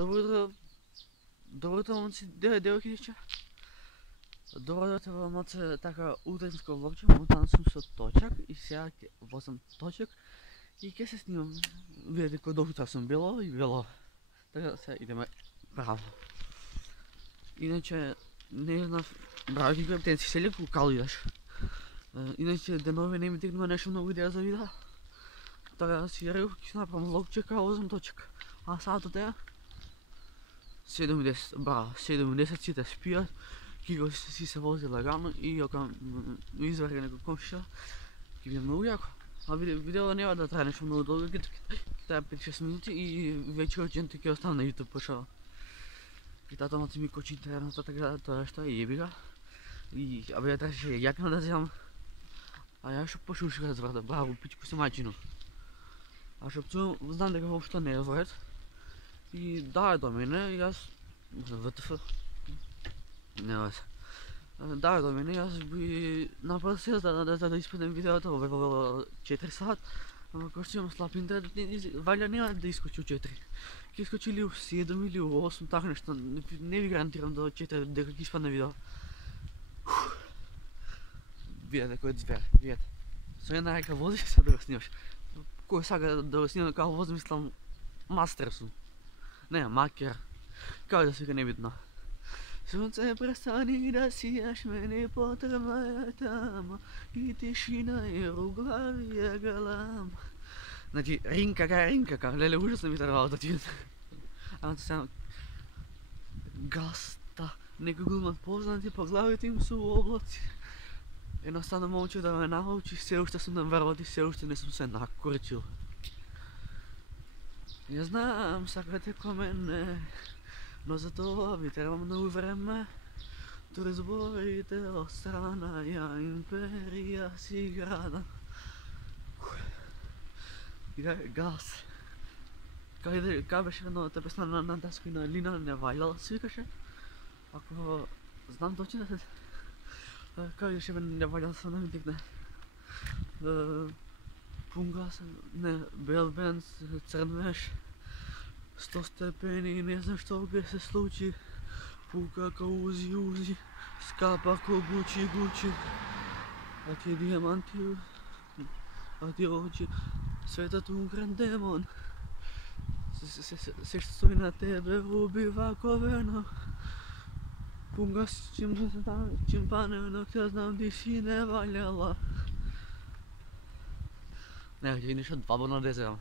Добро утро, момци, девойки и девча. Добро утро во моце така утринско влогче. Моментално сум со точак и сега возам точак и ќе се снимам. Видете кој доктор сум било и било. Така сега идеме право. Иначе не знав, браво ги каптенци, се леко кал идеш. Иначе денови не ми тегнува нешто многу идеја за видео. Така си реков ќе направам влогче као возам точак. А саатот е 7:10, браво, 7:10 сите спијат, Кико си се вози лагано и ако ми извари некој комшија, ќе биде многу јако. А видео нема да трае нешто многу долго, ќе трае 5-6 минути и веќе оđенте ќе остане на YouTube, пошто и тата мати ми кочи интернетот, така тоа што е јеби га. И абе ја требаше јакна да земам. А ја што пошушка зврда, браво, пичку се мајчино. А што пцувам, знам дека воопшто не е во ред. И да, до мене, јас ВТФ. Не вајде. Да, до мене, јас би направил се да испаднем видеото во 4 сат, ама кој што имам слаб интернет, валја нема да искочи у 4. Ќе искочи или у 7 или у 8, така нешто, не ви гарантирам до 4 дека ќе испадне видео. Видете кој е звер, видете. Со една рака возиш се да го снимаш. Кој сака да го снимам како возим, мислам, мастер сум. Не, макер. Како да свика небитно. Сонце престани да сияш, мене потребна е тама и тишина и руглавија галам. Значи, ринка, леле, ужасно ми требало да ти. Ама те само гаста, некој глумат познати, по главите им су облаци. Едноставно момче да ме научи, се уште сум на врвот и се уште не сум се накурчил. Не знам, сакате ко мене, но за тоа ви треба многу време. Тури зборите од страна ја империја си града. Газ. Кај беше новата песна на Даско и на Лина не вајлала, свикаше. Ако знам точно да се... Кај беше не вајлала, сам да ми текне. Пунгас, не, Бел Бенц, Црнвеш, 100 степени, не знам што ќе се случи. Пука ка узи, скапа ка Гучи, а ти диаманти, а ти очи, светот укран демон. Се што стои на тебе убива ковено. Пунгас, чимпанено, ќе знам ти си не ваljала. Не, ќе нешто бабоно да земам.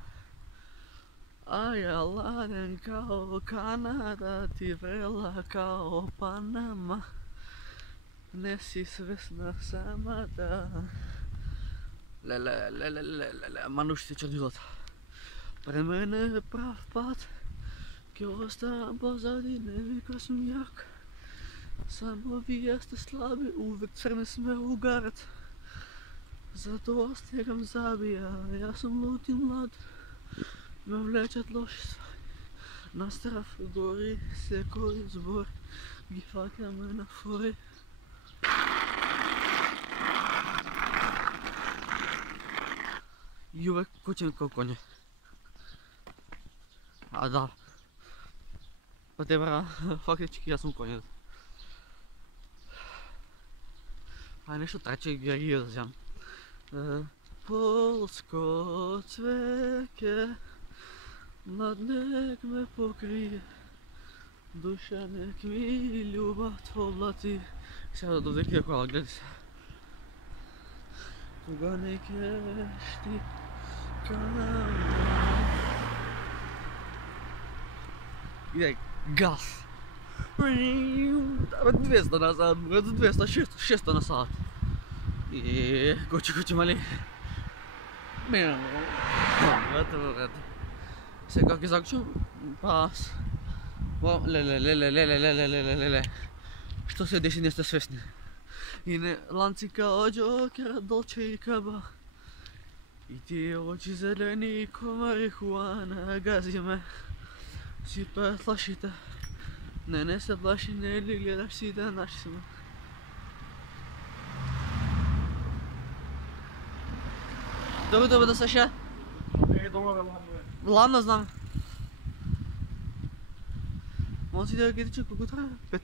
А ја ладен као Канада, ти врела као Панама. Не си свесна самата. Леле, мануши се чернилата. Пред мене е прав пат, ќе оставам позади, не вика сум јак. Само вие сте слаби, увек црне сме угарат. Затоа стегам забија, јас сум лут и млад. Ме влечат лоши ствари. На страв гори, секој збор ги фаќаме на фори. И увек кучен ко коње. А да. Па те бра, фактички јас сум коњот. А нешто траче ги да земам. Полско цвеќе, над нек ме покрие, душа нек ми љубов облати. Сега да додеке кола, гледай се. Кога не кеш ти кана. Иде газ. 200 на сат, 200, 600 на сат. И кучи мали. Ето. Сега ќе закчам, пас. Леле. Што се деси не сте свесни. И не ланцика од Джокера, Долче и Каба. И тие очи зелени ко марихуана гази ме. Сипа плашите. Не се плаши, не ли гледаш си да наши сме. Добро да Саша. Дома бе, ладно е. Ладно знам. Може да видите колко трябва? 5.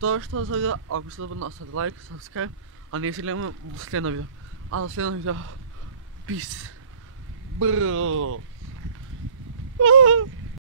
Това ще за видео, ако сте да оставите лайк, subscribe, а ние се гледаме в следно видео. А за следно видео, peace. Bro.